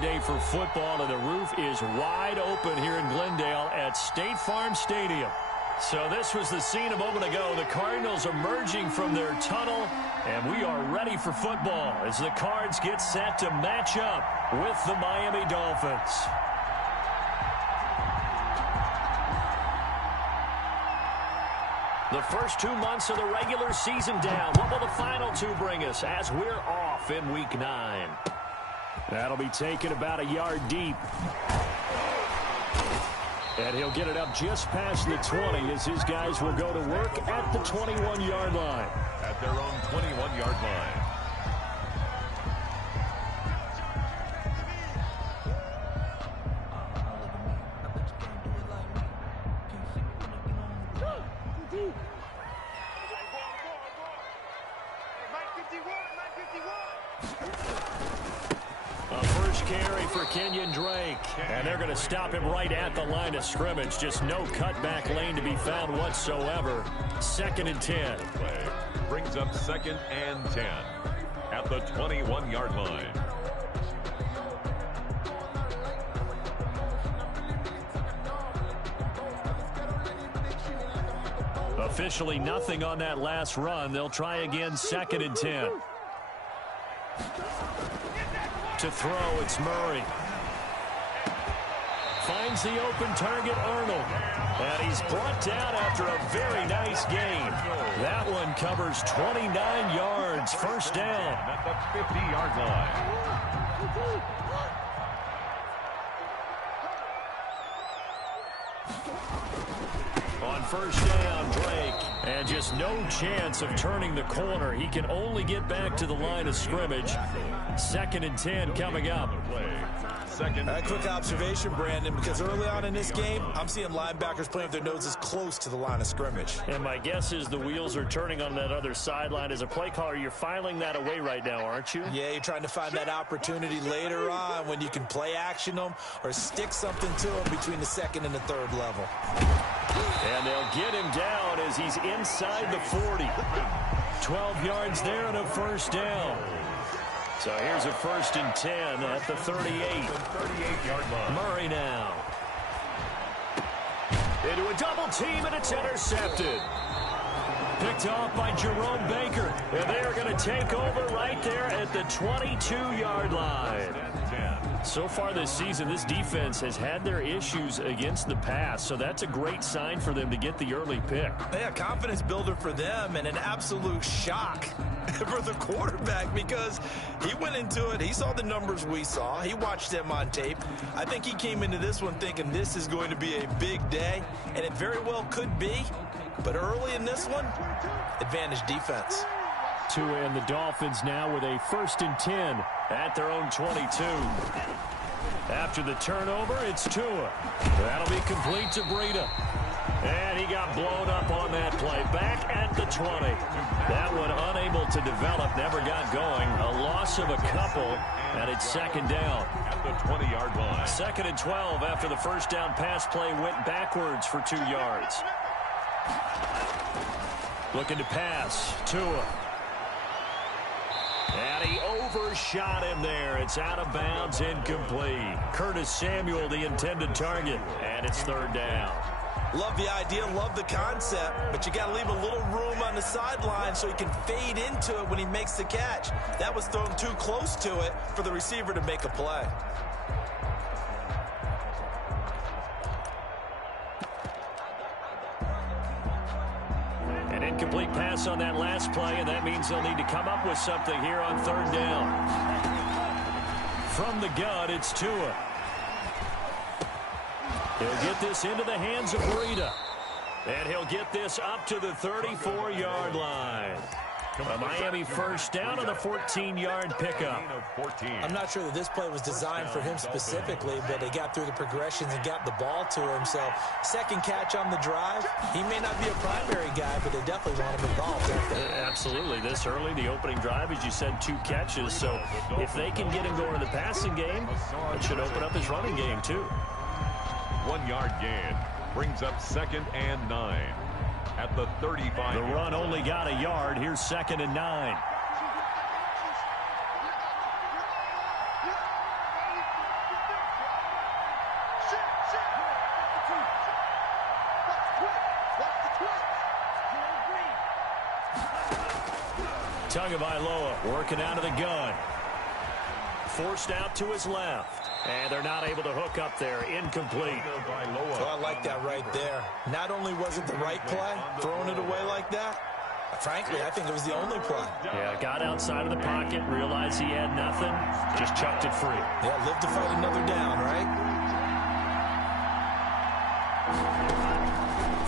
great day for football, and the roof is wide open here in Glendale at State Farm Stadium. So this was the scene a moment ago. The Cardinals emerging from their tunnel, and we are ready for football as the Cards get set to match up with the Miami Dolphins. The first 2 months of the regular season down. What will the final two bring us as we're off in Week 9? That'll be taken about a yard deep. And he'll get it up just past the 20 as his guys will go to work at the 21-yard line. At their own 21-yard line. Kenyon Drake, and they're going to stop him right at the line of scrimmage. Just no cutback lane to be found whatsoever. 2nd and 10. Brings up 2nd and 10 at the 21-yard line. Officially nothing on that last run. They'll try again, 2nd and 10. To throw, it's Murray. Finds the open target, Arnold. And he's brought down after a very nice gain. That one covers 29 yards. First down. At the 50-yard line. On first down, Drake. And just no chance of turning the corner. He can only get back to the line of scrimmage. 2nd and 10 coming up. A quick observation, Brandon, because early on in this game, I'm seeing linebackers playing with their noses close to the line of scrimmage. And my guess is the wheels are turning on that other sideline. As a play caller, you're filing that away right now, aren't you? Yeah, you're trying to find that opportunity later on when you can play action them or stick something to them between the 2nd and the 3rd level. And they'll get him down as he's inside the 40. 12 yards there and a first down. So here's a 1st and 10 at the 38. 38-yard line. Murray now. Into a double team, and it's intercepted. Picked off by Jerome Baker. And they are going to take over right there at the 22-yard line. So far this season, this defense has had their issues against the pass, so that's a great sign for them to get the early pick. Yeah, confidence builder for them and an absolute shock for the quarterback because he went into it. He saw the numbers we saw. He watched them on tape. I think he came into this one thinking this is going to be a big day, and it very well could be. But early in this one, advantage defense. Tua and the Dolphins now with a 1st and 10 at their own 22. After the turnover, it's Tua. That'll be complete to Breida. And he got blown up on that play. Back at the 20. That one unable to develop, never got going. A loss of a couple, and it's 2nd down. At the 20-yard line. 2nd and 12 after the first down pass play went backwards for 2 yards. Looking to pass. Tua. And he overshot him there. It's out of bounds, incomplete. Curtis Samuel, the intended target, and it's 3rd down. Love the idea, love the concept, but you got to leave a little room on the sideline so he can fade into it when he makes the catch. That was thrown too close to it for the receiver to make a play. An incomplete pass on that last play, and that means they'll need to come up with something here on 3rd down. From the gun, it's Tua. He'll get this into the hands of Breida. And he'll get this up to the 34-yard line. A Miami first down on the 14-yard pickup. I'm not sure that this play was designed for him specifically, but they got through the progressions and got the ball to him. So, 2nd catch on the drive. He may not be a primary guy, but they definitely want him involved, don't they? Absolutely. This early, the opening drive, as you said, 2 catches. So, if they can get him going in the passing game, it should open up his running game, too. 1-yard gain. Brings up 2nd and 9. At the 35. The run only got a yard. Here's 2nd and 9. Tagovailoa working out of the gun. Forced out to his left. And they're not able to hook up there. Incomplete. So I like that right there. Not only was it the right play, throwing it away like that, frankly, I think it was the only play. Yeah, got outside of the pocket, realized he had nothing, just chucked it free. Yeah, live to fight another down, right?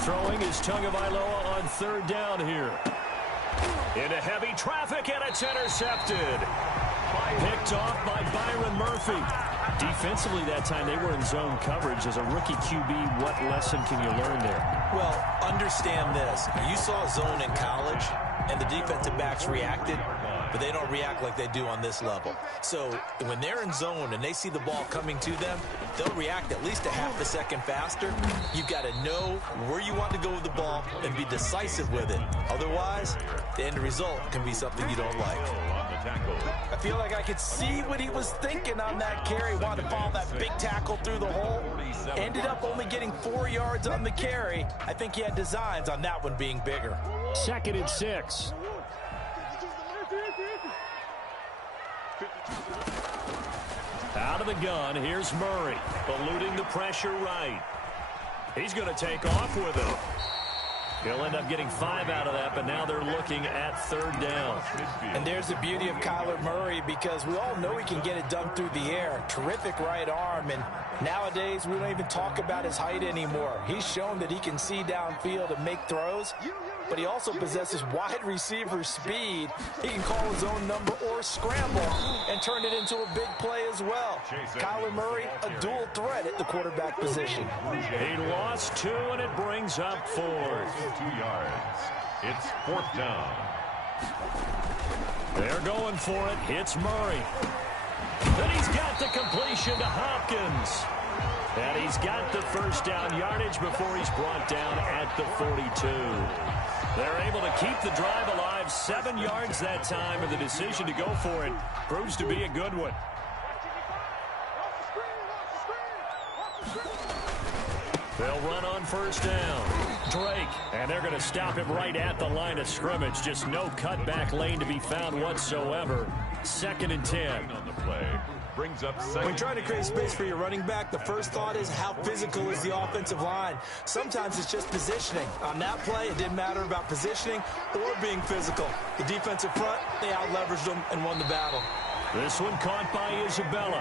Throwing is Tagovailoa on third down here. Into heavy traffic, and it's intercepted. Picked off by Byron Murphy. Defensively that time, they were in zone coverage. As a rookie QB, what lesson can you learn there? Well, understand this. You saw zone in college, and the defensive backs reacted, but they don't react like they do on this level. So when they're in zone and they see the ball coming to them, they'll react at least a half a second faster. You've got to know where you want to go with the ball and be decisive with it. Otherwise, the end result can be something you don't like. I feel like I could see what he was thinking on that carry. Wanted to follow that big tackle through the hole. Ended up only getting 4 yards on the carry. I think he had designs on that one being bigger. 2nd and 6. Out of the gun, here's Murray. Eluding the pressure right. He's going to take off with it. He'll end up getting 5 out of that, but now they're looking at third down. And there's the beauty of Kyler Murray, because we all know he can get it done through the air. Terrific right arm, and nowadays we don't even talk about his height anymore. He's shown that he can see downfield and make throws, but he also possesses wide receiver speed. He can call his own number or scramble and turn it into a big play as well. Kyler Murray, a dual threat at the quarterback position. He lost 2, and it brings up 4. 2 yards. It's 4th down. They're going for it. It's Murray. Then he's got the completion to Hopkins. And he's got the first down yardage before he's brought down at the 42. They're able to keep the drive alive. 7 yards that time, and the decision to go for it proves to be a good one. They'll run on first down. Drake, and they're going to stop him right at the line of scrimmage. Just no cutback lane to be found whatsoever. 2nd and 10. On the play. Brings up second. When trying to create space for your running back, the first thought is how physical is the offensive line. Sometimes it's just positioning. On that play, it didn't matter about positioning or being physical. The defensive front, they out-leveraged them and won the battle. This one caught by Isabella.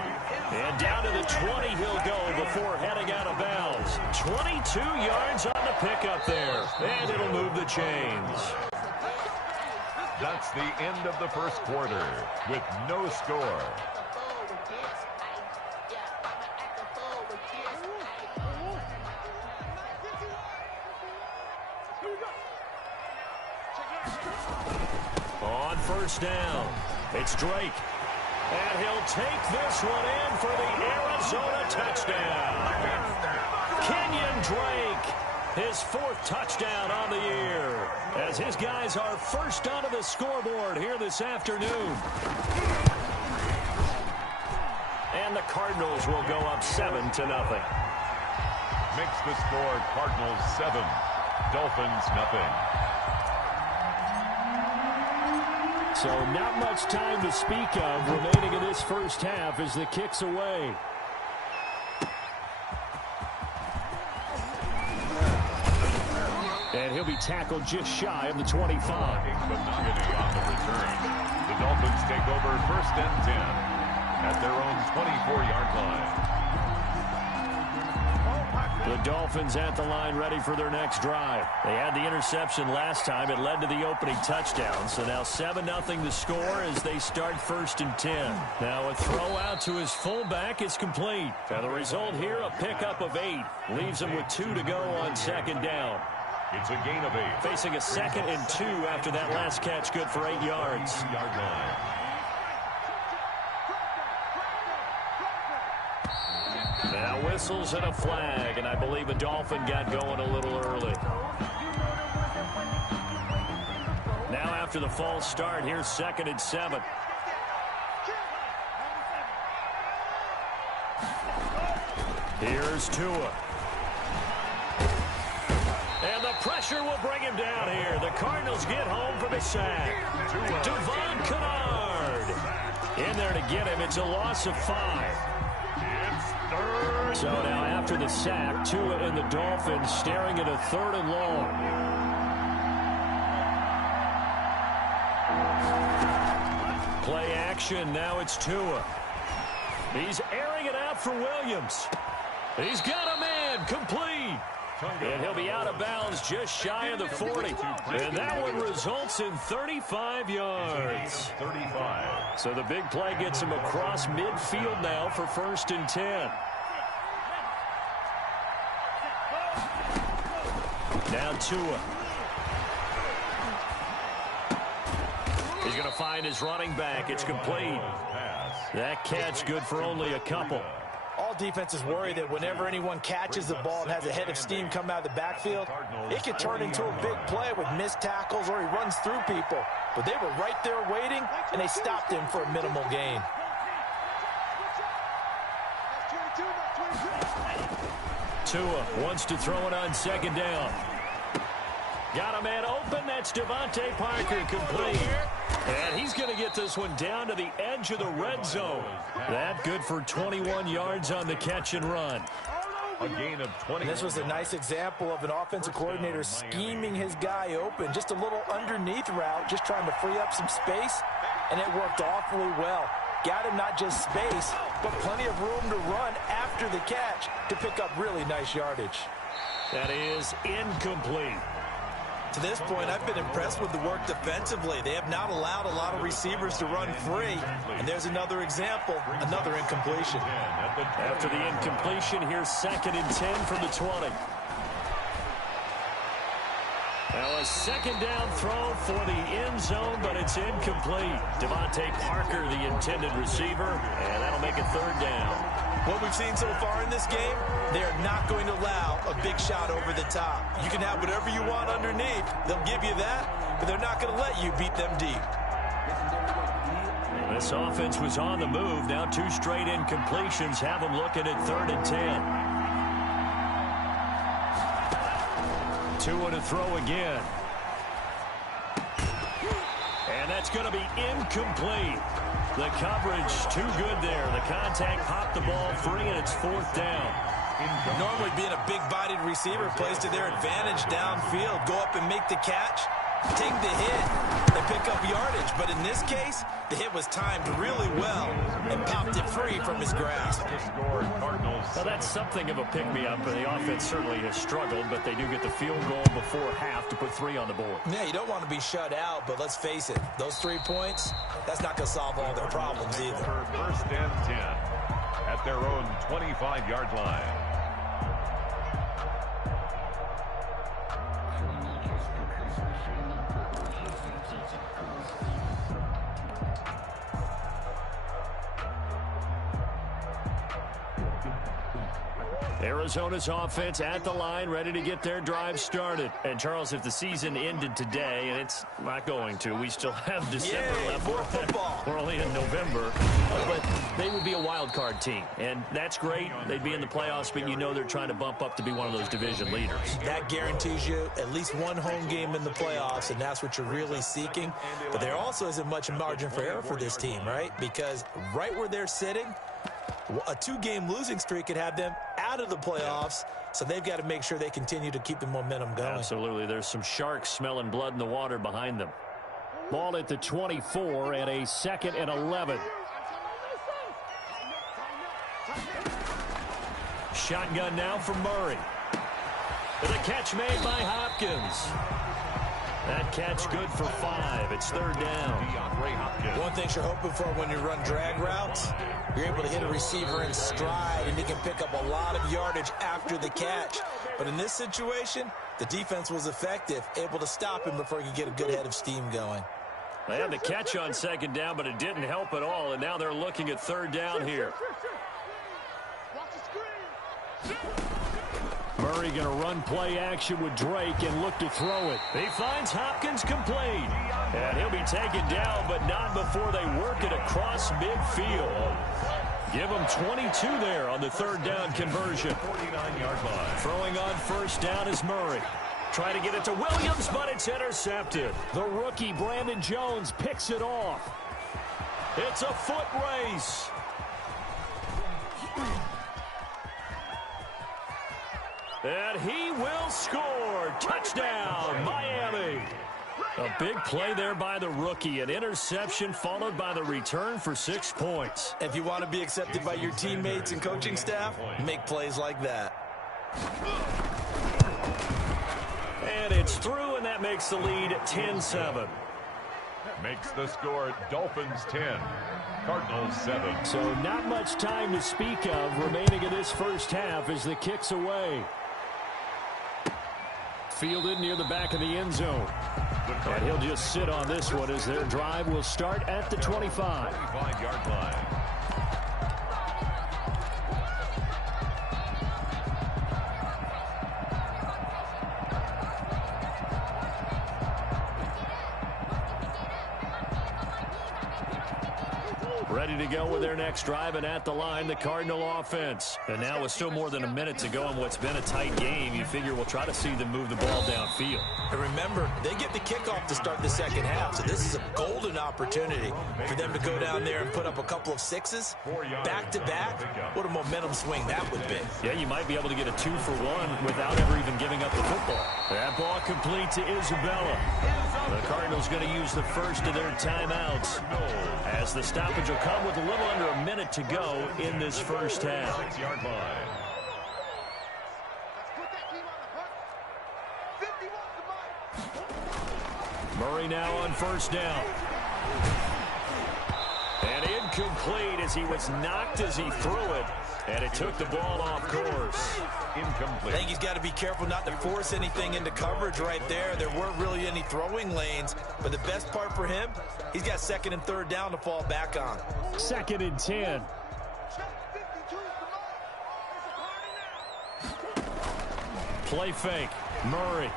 And down to the 20 he'll go before heading out of bounds. 22 yards on the pickup there. And it'll move the chains. That's the end of the first quarter with no score. On first down, it's Drake. And he'll take this one in for the Arizona touchdown. Kenyon Drake, his 4th touchdown on the year, as his guys are first onto the scoreboard here this afternoon. And the Cardinals will go up 7-0. Makes the score Cardinals 7, Dolphins nothing. So not much time to speak of remaining in this first half as the kick's away. And he'll be tackled just shy of the 25. Monogany on the return. The Dolphins take over 1st and 10 at their own 24-yard line. The Dolphins at the line ready for their next drive. They had the interception last time. It led to the opening touchdown. So now 7-0 the score as they start 1st and 10. Now a throw out to his fullback is complete. And the result here, a pickup of 8. Leaves him with 2 to go on 2nd down. It's a gain of 8. Facing a 2nd and 2 after that last catch, good for 8 yards. 2-yard line. Now whistles and a flag, and I believe a Dolphin got going a little early. Now after the false start, here's 2nd and 7. Here's Tua. And the pressure will bring him down here. The Cardinals get home for the sack. Devon Kennard in there to get him. It's a loss of 5. So now after the sack, Tua and the Dolphins staring at a 3rd and long. Play action. Now it's Tua. He's airing it out for Williams. He's got a man. Complete. And he'll be out of bounds just shy of the 40. And that one results in 35 yards. 35. So the big play gets him across midfield now for 1st and 10. Now Tua. He's going to find his running back. It's complete. That catch good for only a couple. All defenses worry that whenever anyone catches the ball and has a head of steam come out of the backfield, it can turn into a big play with missed tackles or he runs through people. But they were right there waiting, and they stopped him for a minimal gain. Tua wants to throw it on 2nd down. Got a man open. That's Devontae Parker, complete. And he's going to get this one down to the edge of the red zone. That good for 21 yards on the catch and run. A gain of 20. And this was a nice example of an offensive coordinator scheming his guy open. Just a little underneath route, just trying to free up some space, and it worked awfully well. Got him not just space, but plenty of room to run after the catch to pick up really nice yardage. That is incomplete. To this point, I've been impressed with the work defensively. They have not allowed a lot of receivers to run free. And there's another example, another incompletion. After the incompletion, here's 2nd and 10 from the 20. Now a 2nd down throw for the end zone, but it's incomplete. Devontae Parker, the intended receiver, and that'll make it 3rd down. What we've seen so far in this game, they are not going to allow a big shot over the top. You can have whatever you want underneath. They'll give you that, but they're not going to let you beat them deep. This offense was on the move. Now 2 straight incompletions have them looking at 3rd and 10. Tua to throw again. And that's going to be incomplete. The coverage too good there. The contact popped the ball free, and it's 4th down. Normally being a big-bodied receiver plays to their advantage downfield. Go up and make the catch, take the hit, and pick up yardage. But in this case, the hit was timed really well and popped it free from his grasp. Well, that's something of a pick-me-up. The offense certainly has struggled, but they do get the field goal before half to put 3 on the board. Yeah, you don't want to be shut out, but let's face it, those 3 points, that's not going to solve all their problems either. 1st and 10 at their own 25-yard line. Arizona's offense at the line, ready to get their drive started. And, Charles, if the season ended today, and it's not going to, we still have December left. More football. We're only in November. But they would be a wild card team, and that's great. They'd be in the playoffs, but you know they're trying to bump up to be one of those division leaders. That guarantees you at least one home game in the playoffs, and that's what you're really seeking. But there also isn't much margin for error for this team, right? Because right where they're sitting, a 2-game losing streak could have them out of the playoffs, so they've got to make sure they continue to keep the momentum going. Absolutely. There's some sharks smelling blood in the water behind them. Ball at the 24 and a 2nd and 11. Shotgun now for Murray. The catch made by Hopkins. That catch good for 5. It's 3rd down. One thing you're hoping for when you run drag routes, you're able to hit a receiver in stride, and he can pick up a lot of yardage after the catch. But in this situation, the defense was effective, able to stop him before he could get a good head of steam going. They had the catch on 2nd down, but it didn't help at all, and now they're looking at 3rd down here. Murray going to run play action with Drake and look to throw it. He finds Hopkins complete. And he'll be taken down, but not before they work it across midfield. Give them 22 there on the third down conversion. 49-yard line. Throwing on first down is Murray. Trying to get it to Williams, but it's intercepted. The rookie, Brandon Jones, picks it off. It's a foot race. And he will score. Touchdown, Miami. A big play there by the rookie. An interception followed by the return for 6 points. If you want to be accepted by your teammates and coaching staff, make plays like that. And it's through, and that makes the lead 10-7. Makes the score Dolphins 10, Cardinals 7. So not much time to speak of remaining in this first half as the kick's away. Fielded near the back of the end zone. And he'll just sit on this one as their drive will start at the 25. 25-yard line. Ready to go with their next drive, and at the line, the Cardinal offense. And now with still more than a minute to go in what's been a tight game, you figure we'll try to see them move the ball downfield. And remember, they get the kickoff to start the second half, so this is a golden opportunity for them to go down there and put up a couple of sixes back-to-back. What a momentum swing that would be. Yeah, you might be able to get a 2-for-1 without ever even giving up the football. That ball complete to Isabella. The Cardinals going to use the first of their timeouts as the stoppage will come with a little under a minute to go in this first half. 6-yard line. Murray now on first down. And incomplete as he was knocked as he threw it. And it took the ball off course. Incomplete. I think he's got to be careful not to force anything into coverage right there. There weren't really any throwing lanes. But the best part for him, he's got second and third down to fall back on. 2nd and 10. Play fake. Murray.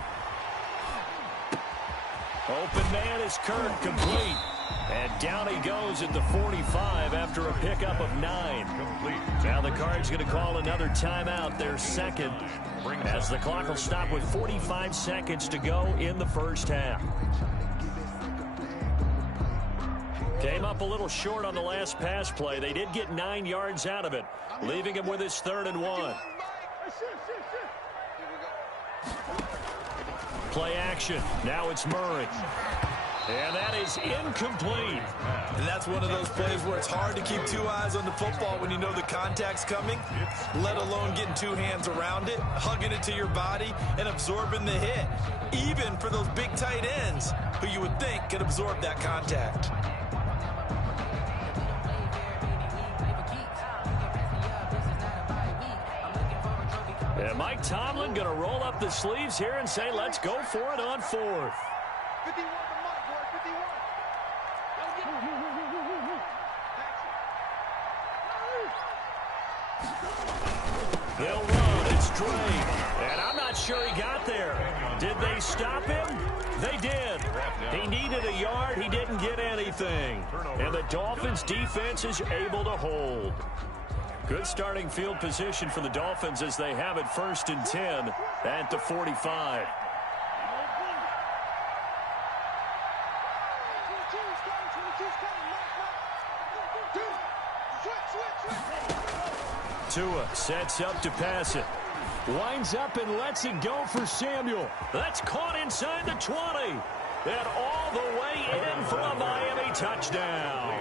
Open man is Kirk, complete. And down he goes at the 45 after a pickup of 9. Complete. Now the Cards going to call another timeout, their second, as the clock will stop with 45 seconds to go in the first half. Came up a little short on the last pass play. They did get 9 yards out of it, leaving him with his 3rd and 1. Play action. Now it's Murray. And that is incomplete. And that's one of those plays where it's hard to keep 2 eyes on the football when you know the contact's coming, let alone getting 2 hands around it, hugging it to your body, and absorbing the hit, even for those big tight ends who you would think could absorb that contact. And Mike Tomlin going to roll up the sleeves here and say, let's go for it on 4th. They'll run. It's Drake. And I'm not sure he got there. Did they stop him? They did. He needed a yard. He didn't get anything. And the Dolphins defense is able to hold. Good starting field position for the Dolphins as they have it 1st and 10 at the 45. Tua sets up to pass it. Winds up and lets it go for Samuel. That's caught inside the 20. And all the way in for a Miami touchdown.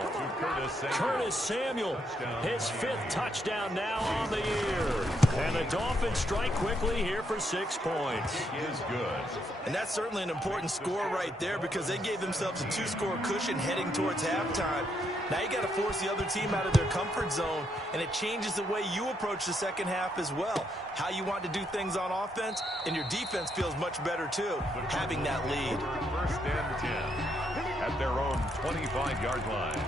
Curtis Samuel, his 5th touchdown now on the year. And the Dolphins strike quickly here for 6 points. Is good. And that's certainly an important score right there because they gave themselves a 2-score cushion heading towards halftime. Now you got to force the other team out of their comfort zone, and it changes the way you approach the second half as well. How you want to do things on offense, and your defense feels much better too, having that lead. 1st and 10 at their own 25-yard line.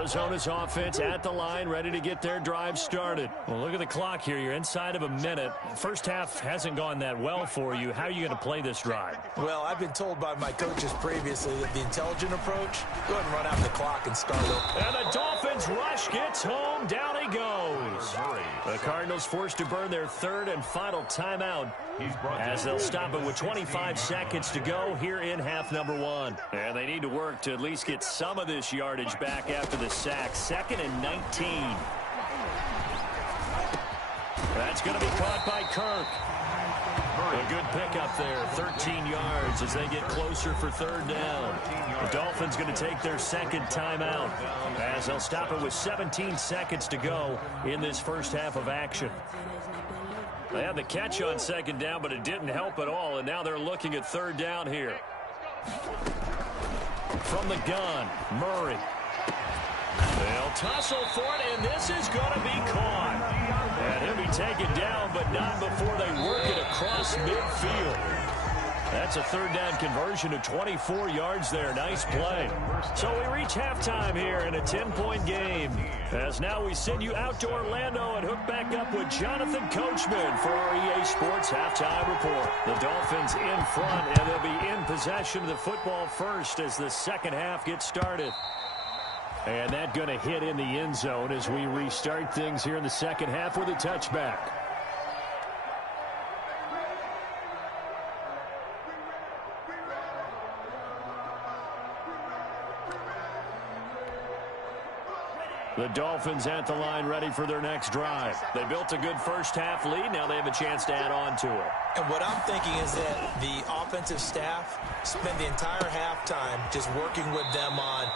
Arizona's offense at the line, ready to get their drive started. Well, look at the clock here. You're inside of a minute. First half hasn't gone that well for you. How are you going to play this drive? Well, I've been told by my coaches previously that the intelligent approach, go ahead and run out the clock and start over. And the Dolphins rush gets home. Down he goes. The Cardinals forced to burn their third and final timeout as they'll stop it with 25 seconds to go here in half number one. And they need to work to at least get some of this yardage back after the sack. 2nd and 19. That's going to be caught by Kirk. A good pickup there, 13 yards as they get closer for third down. The Dolphins going to take their second timeout as they'll stop it with 17 seconds to go in this first half of action. They had the catch on second down, but it didn't help at all, and now they're looking at third down here. From the gun, Murray. They'll tussle for it, and this is going to be caught. And he'll be taken down, but not before they work it across midfield. That's a third down conversion of 24 yards there. Nice play. So we reach halftime here in a 10-point game. As now we send you out to Orlando and hook back up with Jonathan Coachman for our EA Sports Halftime Report. The Dolphins in front, and they'll be in possession of the football first as the second half gets started. And that going to hit in the end zone as we restart things here in the second half with a touchback. The Dolphins at the line ready for their next drive. They built a good first half lead. Now they have a chance to add on to it. And what I'm thinking is that the offensive staff spend the entire halftime just working with them on,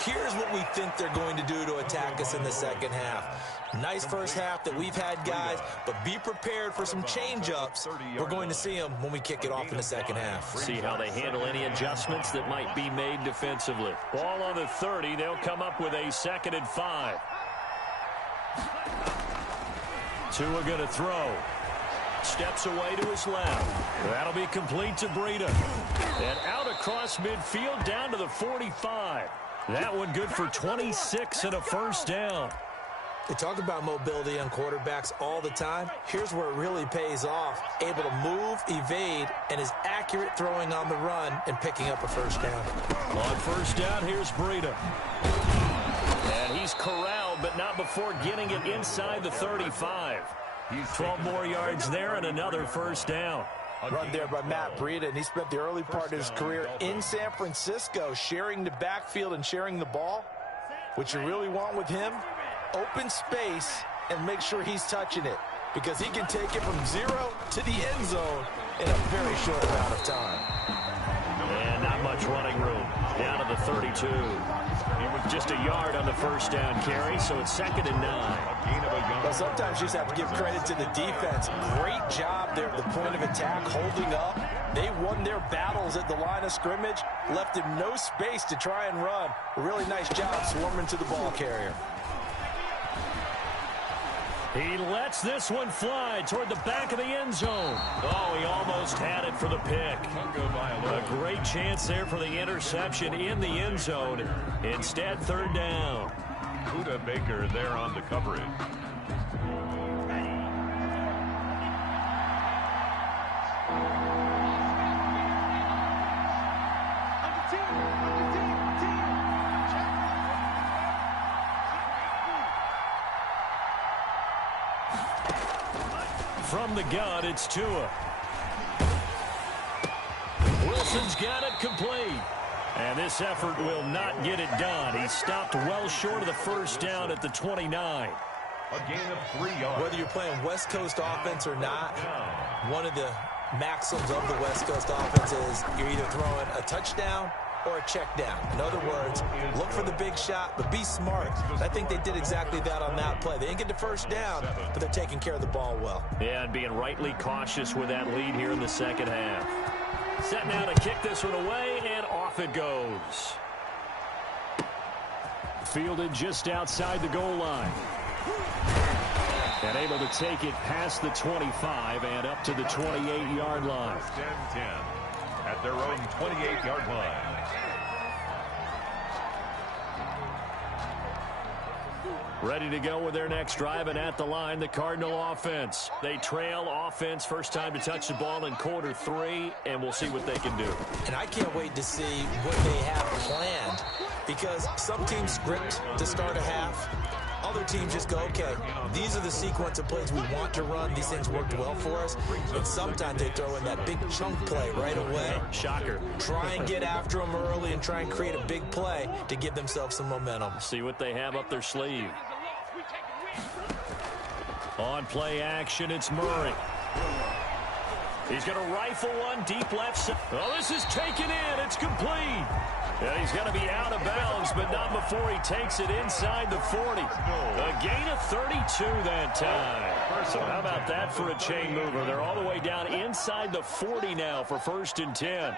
here's what we think they're going to do to attack us in the second half. Nice first half that we've had, guys, but be prepared for some change-ups. We're going to see them when we kick it off in the second half. See how they handle any adjustments that might be made defensively. Ball on the 30. They'll come up with a 2nd and 5. Tua going to throw. Steps away to his left. That'll be complete to Breida. And out across midfield down to the 45. That one good for 26 and a first down. They talk about mobility on quarterbacks all the time. Here's where it really pays off. Able to move, evade, and is accurate throwing on the run and picking up a first down. On first down, here's Breida. And he's corralled, but not before getting it inside the 35. 12 more yards there and another first down. Run there by Matt Breida, and he spent the early part of his career in San Francisco sharing the backfield and sharing the ball. What you really want with him, open space and make sure he's touching it, because he can take it from 0 to the end zone in a very short amount of time. And not much running room. Down to the 32. He was just a yard on the first down carry, so it's 2nd and 9. Well, sometimes you just have to give credit to the defense. Great job there at the point of attack, holding up. They won their battles at the line of scrimmage, left him no space to try and run. A really nice job swarming to the ball carrier. He lets this one fly toward the back of the end zone. Oh, he almost had it for the pick. A great chance there for the interception in the end zone. Instead, third down. Budda Baker there on the coverage. From the gun, it's Tua. Wilson's got it complete. And this effort will not get it done. He stopped well short of the first down at the 29. A gain of 3 yards. Whether you're playing West Coast offense or not, one of the maxims of the West Coast offense is you're either throwing a touchdown or a check down. In other words, look for the big shot, but be smart. I think they did exactly that on that play. They didn't get the first down, but they're taking care of the ball well. Yeah, and being rightly cautious with that lead here in the second half. Set now to kick this one away, and off it goes. Fielded just outside the goal line. And able to take it past the 25 and up to the 28-yard line. 10-10 at their own 28-yard line. Ready to go with their next drive, and at the line, the Cardinal offense. They trail offense, first time to touch the ball in quarter 3, and we'll see what they can do. And I can't wait to see what they have planned, because some teams script to start a half. Other teams just go, okay, these are the sequence of plays we want to run. These things worked well for us. And sometimes they throw in that big chunk play right away. Shocker. Try and get after them early and try and create a big play to give themselves some momentum. See what they have up their sleeve. On play action, it's Murray. He's going to rifle one deep left side. Oh, this is taken in. It's complete. And he's going to be out of bounds, but not before he takes it inside the 40. A gain of 32 that time. So how about that for a chain mover? They're all the way down inside the 40 now for 1st and 10.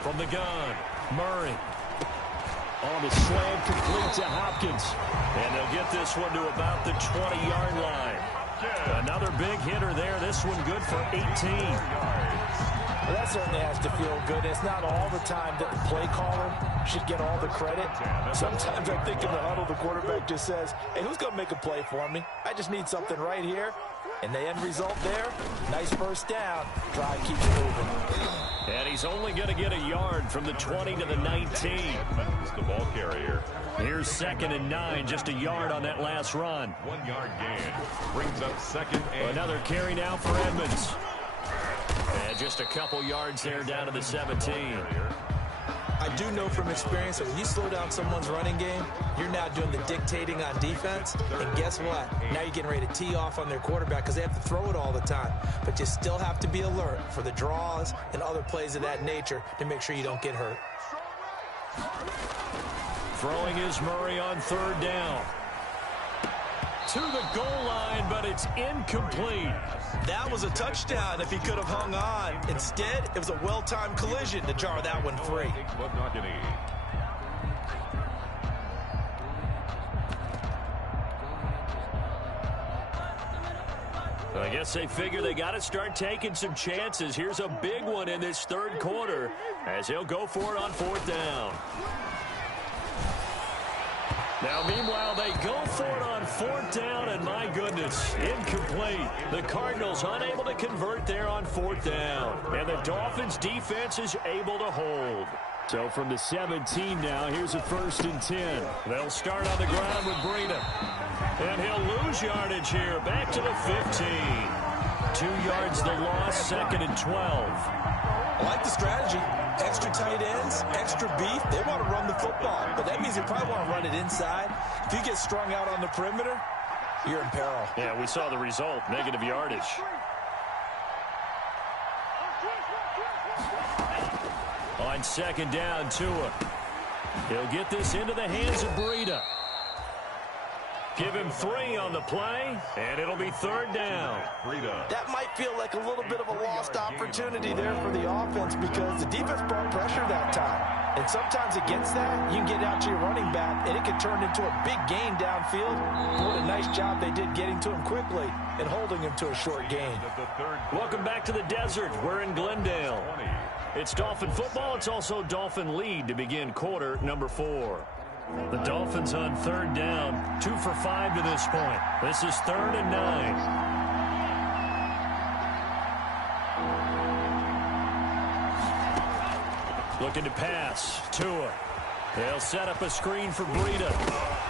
From the gun, Murray. On the slam, complete to Hopkins. And they'll get this one to about the 20-yard line. Another big hitter there. This one good for 18. Well, that certainly has to feel good. It's not all the time that the play caller should get all the credit. Sometimes I think in the huddle, the quarterback just says, hey, who's going to make a play for me? I just need something right here. And the end result there, nice first down. Drive keeps moving. And he's only going to get a yard from the 20 to the 19. It's the ball carrier. Here's 2nd and 9, just a yard on that last run. 1-yard gain. Brings up 2nd and... Another carry now for Edmonds. And just a couple yards there down to the 17. I do know from experience that when you slow down someone's running game, you're now doing the dictating on defense. And guess what? Now you're getting ready to tee off on their quarterback because they have to throw it all the time. But you still have to be alert for the draws and other plays of that nature to make sure you don't get hurt. Throwing is Murray on 3rd down. To the goal line, but it's incomplete. That was a touchdown if he could have hung on. Instead, it was a well-timed collision to jar that one free. I guess they figure they got to start taking some chances. Here's a big one in this 3rd quarter as he'll go for it on 4th down. Now, meanwhile, they go for it on 4th down, and my goodness, incomplete. The Cardinals unable to convert there on 4th down, and the Dolphins' defense is able to hold. So from the 17 now, here's a 1st and 10. They'll start on the ground with Breida. And he'll lose yardage here, back to the 15. 2 yards the loss, 2nd and 12. I like the strategy. Extra tight ends, extra beef. They want to run the football, but that means they probably want to run it inside. If you get strung out on the perimeter, you're in peril. Yeah, we saw the result, negative yardage. On 2nd down, Tua. He'll get this into the hands of Breida. Give him 3 on the play, and it'll be 3rd down. That might feel like a little bit of a lost opportunity there for the offense because the defense brought pressure that time. And sometimes against that, you can get out to your running back, and it can turn into a big gain downfield. What a nice job they did getting to him quickly and holding him to a short gain. Welcome back to the desert. We're in Glendale. It's Dolphin football. It's also Dolphin lead to begin quarter number 4. The Dolphins on 3rd down, 2 for 5 to this point. This is 3rd and 9. Looking to pass. Tua. They'll set up a screen for Breida.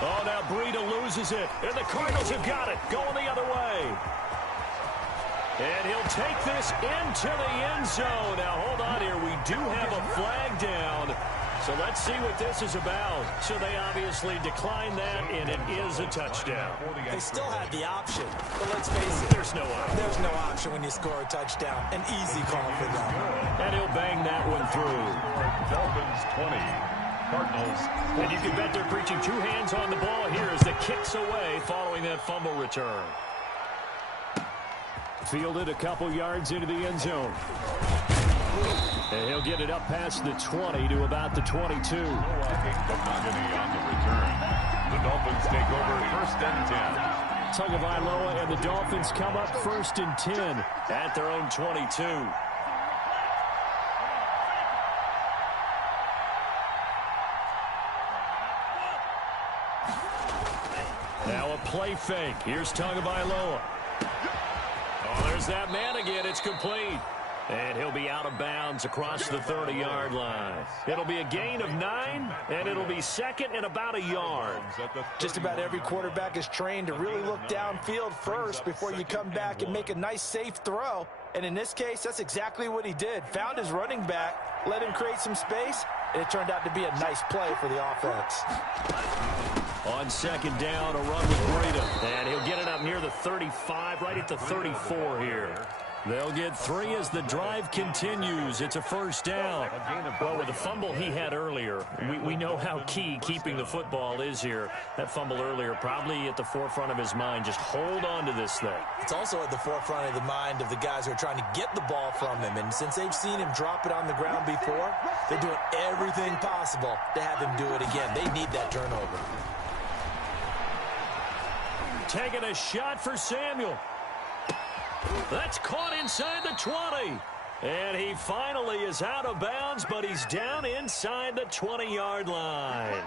Oh, now Breida loses it. And the Cardinals have got it. Going the other way. And he'll take this into the end zone. Now, hold on here. We do have a flag down. So let's see what this is about. So they obviously declined that, and it is a touchdown. They still had the option, but let's face it, there's no option when you score a touchdown. An easy call for them. And he'll bang that one through. Dolphins 20, Cardinals 14. And you can bet they're preaching 2 hands on the ball here as the kick's away following that fumble return. Fielded a couple yards into the end zone. And he'll get it up past the 20 to about the 22. On the return. The Dolphins take over 1st and 10. Tagovailoa and the Dolphins come up 1st and 10 at their own 22. Now a play fake. Here's Tagovailoa. Oh, there's that man again. It's complete. And he'll be out of bounds across the 30-yard line. It'll be a gain of 9, and it'll be second and about a yard. Just about every quarterback is trained to really look downfield first before you come back and make a nice, safe throw. And in this case, that's exactly what he did. Found his running back, let him create some space, and it turned out to be a nice play for the offense. On second down, a run with Breida. And he'll get it up near the 35, right at the 34 here. They'll get 3 as the drive continues. It's a first down. Well, with the fumble he had earlier, we know how key keeping the football is here. That fumble earlier probably at the forefront of his mind. Just hold on to this thing. It's also at the forefront of the mind of the guys who are trying to get the ball from him. And since they've seen him drop it on the ground before, they're doing everything possible to have him do it again. They need that turnover. Taking a shot for Samuel. That's caught inside the 20. And he finally is out of bounds, but he's down inside the 20-yard line.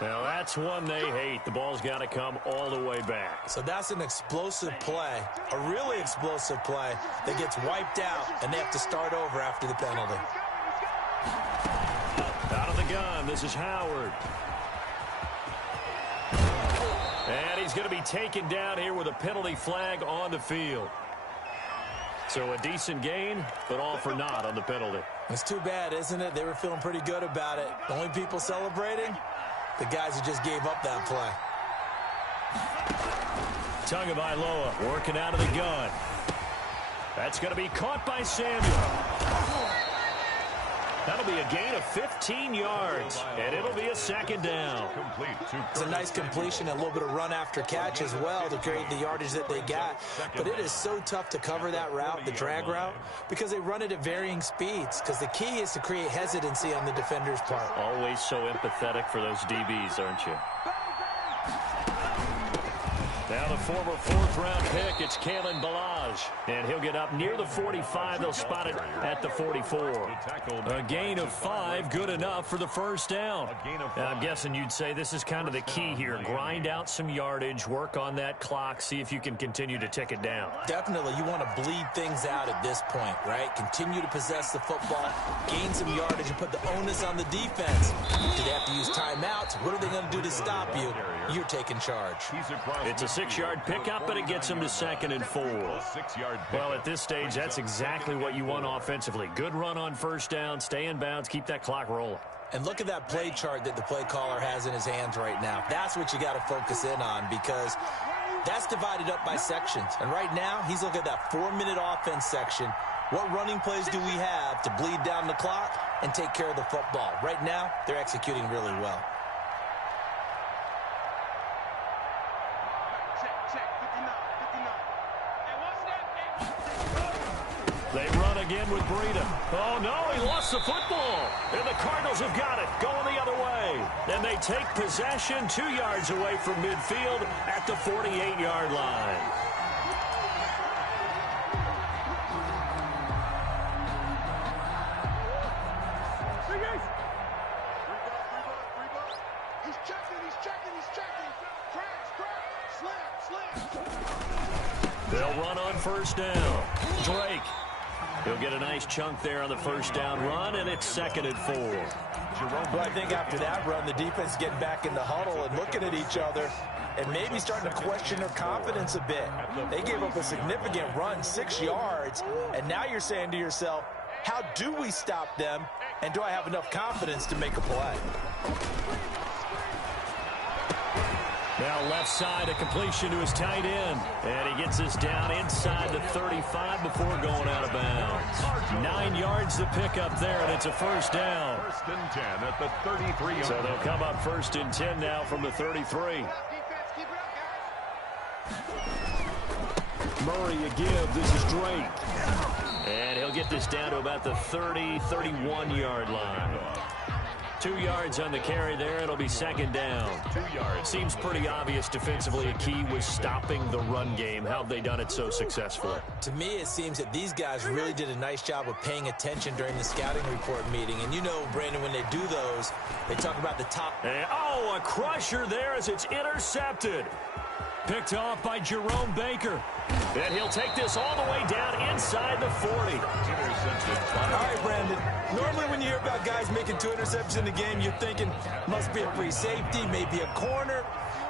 Now, that's one they hate. The ball's got to come all the way back. So that's an explosive play, a really explosive play that gets wiped out, and they have to start over after the penalty. Out of the gun, this is Howard. And he's going to be taken down here with a penalty flag on the field. So a decent gain, but all for naught on the penalty. It's too bad, isn't it? They were feeling pretty good about it. The only people celebrating, the guys who just gave up that play. Tagovailoa working out of the gun. That's going to be caught by Samuel. That'll be a gain of 15 yards, and it'll be a second down. It's a nice completion, a little bit of run after catch as well to create the yardage that they got. But it is so tough to cover that route, the drag route, because they run it at varying speeds. Because the key is to create hesitancy on the defender's part. Always so empathetic for those DBs, aren't you? Now the former fourth-round pick, it's Kalen Ballage. And he'll get up near the 45. They'll spot it at the 44. A gain of 5, good enough for the first down. Now, I'm guessing you'd say this is kind of the key here. Grind out some yardage, work on that clock, see if you can continue to tick it down. Definitely, you want to bleed things out at this point, right? Continue to possess the football, gain some yardage, and put the onus on the defense. Do they have to use timeouts? What are they going to do to stop you? You're taking charge. It's a 6-yard pickup, but it gets him to 2nd and 4. Well, at this stage, that's exactly what you want offensively. Good run on first down, stay in bounds, keep that clock rolling. And look at that play chart that the play caller has in his hands right now. That's what you got to focus in on, because that's divided up by sections. And right now, he's looking at that 4-minute offense section. What running plays do we have to bleed down the clock and take care of the football? Right now, they're executing really well. They run again with Breida. Oh, no, he lost the football. And the Cardinals have got it, going the other way. And they take possession 2 yards away from midfield at the 48-yard line. They'll run on first down. Drake. He'll get a nice chunk there on the first down run, and it's 2nd and 4. Well, I think after that run, the defense is getting back in the huddle and looking at each other and maybe starting to question their confidence a bit. They gave up a significant run, 6 yards, and now you're saying to yourself, how do we stop them, and do I have enough confidence to make a play? Now left side, a completion to his tight end. And he gets this down inside the 35 before going out of bounds. 9 yards to pick up there, and it's a first down. 1st and 10 at the 33. So they'll come up 1st and 10 now from the 33. Murray a give. This is Drake. And he'll get this down to about the 31-yard line. 2 yards on the carry there. It'll be 2nd down. 2 yards. Seems pretty obvious defensively. A key was stopping the run game. How have they done it so successfully? To me, it seems that these guys really did a nice job of paying attention during the scouting report meeting. And you know, Brandon, when they do those, they talk about the top. And, oh, a crusher there as it's intercepted. Picked off by Jerome Baker. And he'll take this all the way down inside the 40. All right, Brandon. Normally when you hear about guys making 2 interceptions in the game, you're thinking must be a free safety, maybe a corner.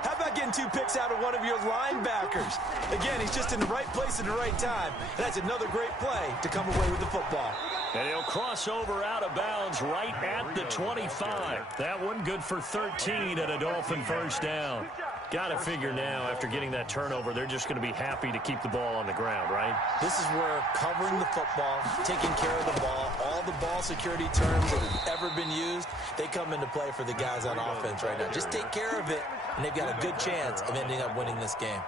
How about getting 2 picks out of one of your linebackers? Again, he's just in the right place at the right time. And that's another great play to come away with the football. And he'll cross over out of bounds right at the 25. That one good for 13 and a Dolphin first down. Got to figure now, after getting that turnover, they're just going to be happy to keep the ball on the ground, right? This is where covering the football, taking care of the ball, all the ball security terms that have ever been used, they come into play for the guys on offense right now. Just take care of it, and they've got a good chance of ending up winning this game.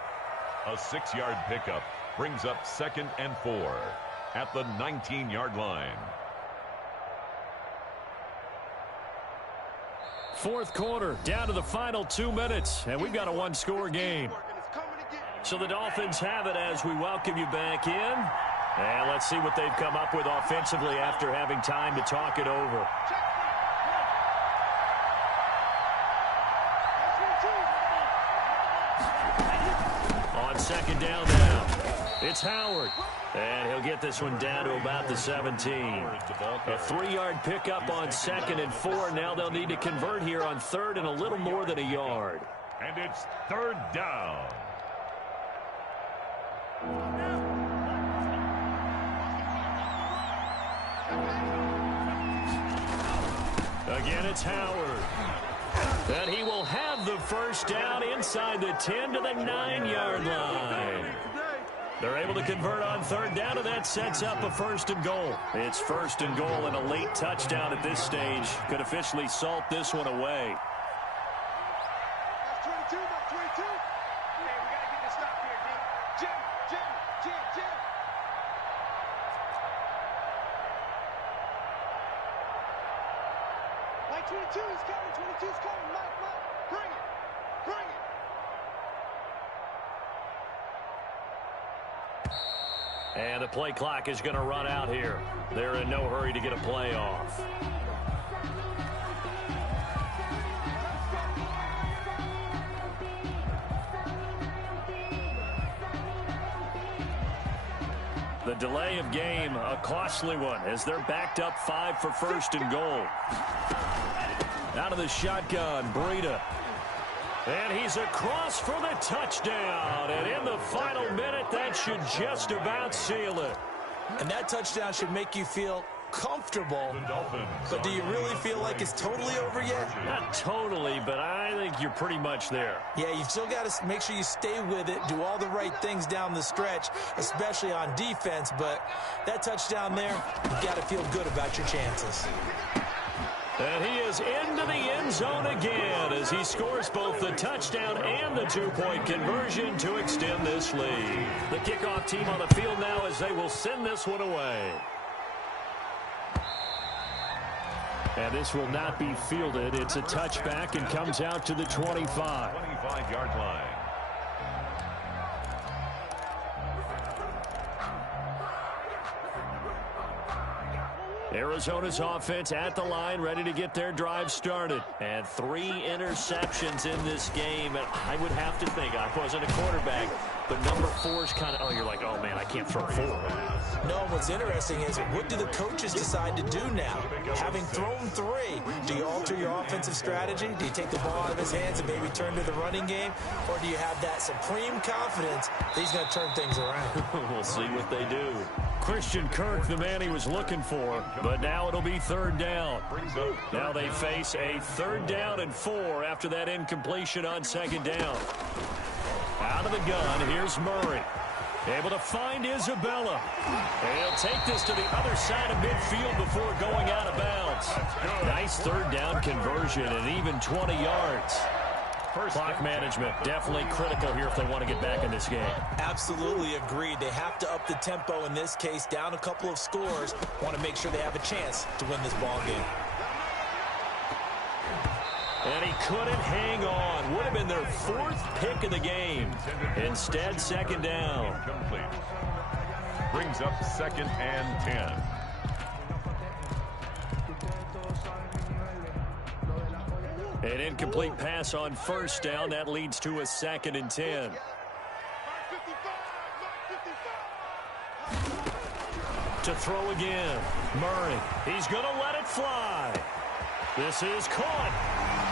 A 6-yard pickup brings up 2nd and 4 at the 19-yard line. Fourth quarter, down to the final 2 minutes, and we've got a 1-score game. So the Dolphins have it as we welcome you back in. And let's see what they've come up with offensively after having time to talk it over. On second down now, it's Howard. And he'll get this one down to about the 17. A 3-yard pickup on 2nd and 4. Now they'll need to convert here on 3rd and a little more than a yard. And it's 3rd down. Again, it's Howard. And he will have the first down inside the 10 to the 9-yard line. They're able to convert on 3rd down, and that sets up a 1st and goal. It's 1st and goal, and a late touchdown at this stage could officially salt this one away. That's 22, that's 22. Hey, we got to get this stop here, D. Jim. Like 22 is coming, 22 is coming. Mike, bring it. And the play clock is going to run out here. They're in no hurry to get a play off. The delay of game, a costly one, as they're backed up 5 for 1st and goal. Out of the shotgun, Breida. And he's across for the touchdown. And in the final minute, that should just about seal it. And that touchdown should make you feel comfortable. But do you really feel like it's totally over yet? Not totally, but I think you're pretty much there. Yeah, you've still got to make sure you stay with it, do all the right things down the stretch, especially on defense. But that touchdown there, you've got to feel good about your chances. And he is into the end zone again as he scores both the touchdown and the 2-point conversion to extend this lead. The kickoff team on the field now as they will send this one away. And this will not be fielded. It's a touchback and comes out to the 25. 25-yard line. Arizona's offense at the line, ready to get their drive started. And 3 interceptions in this game. And I would have to think, I wasn't a quarterback, but number 4's kind of, you're like, oh, man, I can't throw 4. No, what's interesting is what do the coaches decide to do now? Having thrown 3, do you alter your offensive strategy? Do you take the ball out of his hands and maybe turn to the running game? Or do you have that supreme confidence that he's going to turn things around? We'll see what they do. Christian Kirk, the man he was looking for, but now it'll be 3rd down. Now they face a 3rd down and 4 after that incompletion on 2nd down. Out of the gun, here's Murray. Able to find Isabella. And he'll take this to the other side of midfield before going out of bounds. Nice 3rd down conversion and even 20 yards. Clock management, definitely critical here if they want to get back in this game. Absolutely agreed. They have to up the tempo in this case, down a couple of scores. Want to make sure they have a chance to win this ball game. And he couldn't hang on. Would have been their 4th pick of the game. Instead, 2nd down. Brings up 2nd and 10. An incomplete pass on first down. That leads to a 2nd and 10. To throw again. Murray. He's going to let it fly. This is caught.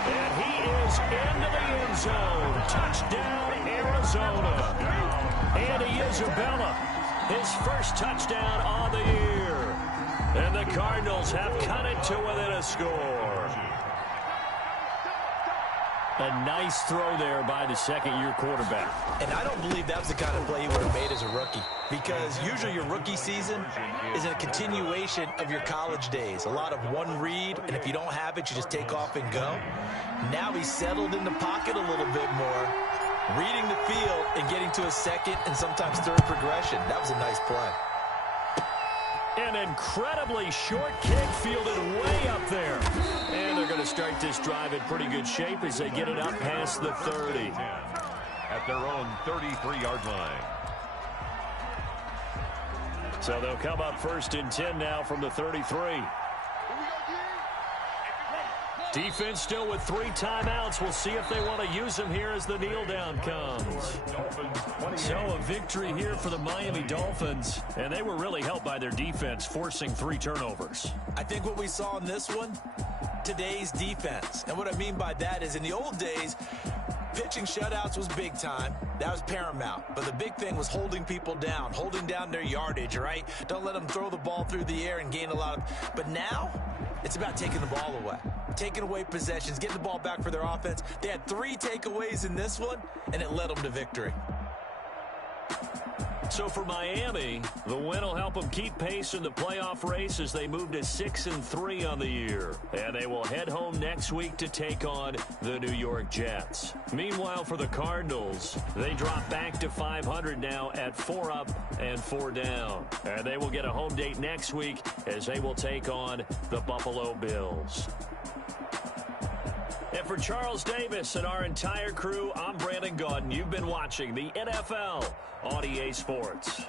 And he is into the end zone. Touchdown, Arizona. Andy Isabella, his first touchdown on the year. And the Cardinals have cut it to within a score. A nice throw there by the second-year quarterback. And I don't believe that was the kind of play he would have made as a rookie, because usually your rookie season is a continuation of your college days. A lot of one read, and if you don't have it, you just take off and go. Now he's settled in the pocket a little bit more, reading the field and getting to a second and sometimes third progression. That was a nice play. An incredibly short kick fielded way up there. And they're going to start this drive in pretty good shape as they get it up past the 30. At their own 33-yard line. So they'll come up 1st and 10 now from the 33. Defense still with 3 timeouts. We'll see if they want to use them here as the kneel down comes. So a victory here for the Miami Dolphins. And they were really helped by their defense, forcing 3 turnovers. I think what we saw in this one, today's defense. And what I mean by that is in the old days, pitching shutouts was big time. That was paramount. But the big thing was holding people down, holding down their yardage, right? Don't let them throw the ball through the air and gain a lot of... But now, it's about taking the ball away. Taking away possessions, getting the ball back for their offense. They had 3 takeaways in this one, and it led them to victory. So for Miami, the win will help them keep pace in the playoff race as they move to 6-3 on the year. And they will head home next week to take on the New York Jets. Meanwhile, for the Cardinals, they drop back to 500 now at 4 up and 4 down. And they will get a home date next week as they will take on the Buffalo Bills. And for Charles Davis and our entire crew, I'm Brandon Gaudin. You've been watching the NFL on EA Sports.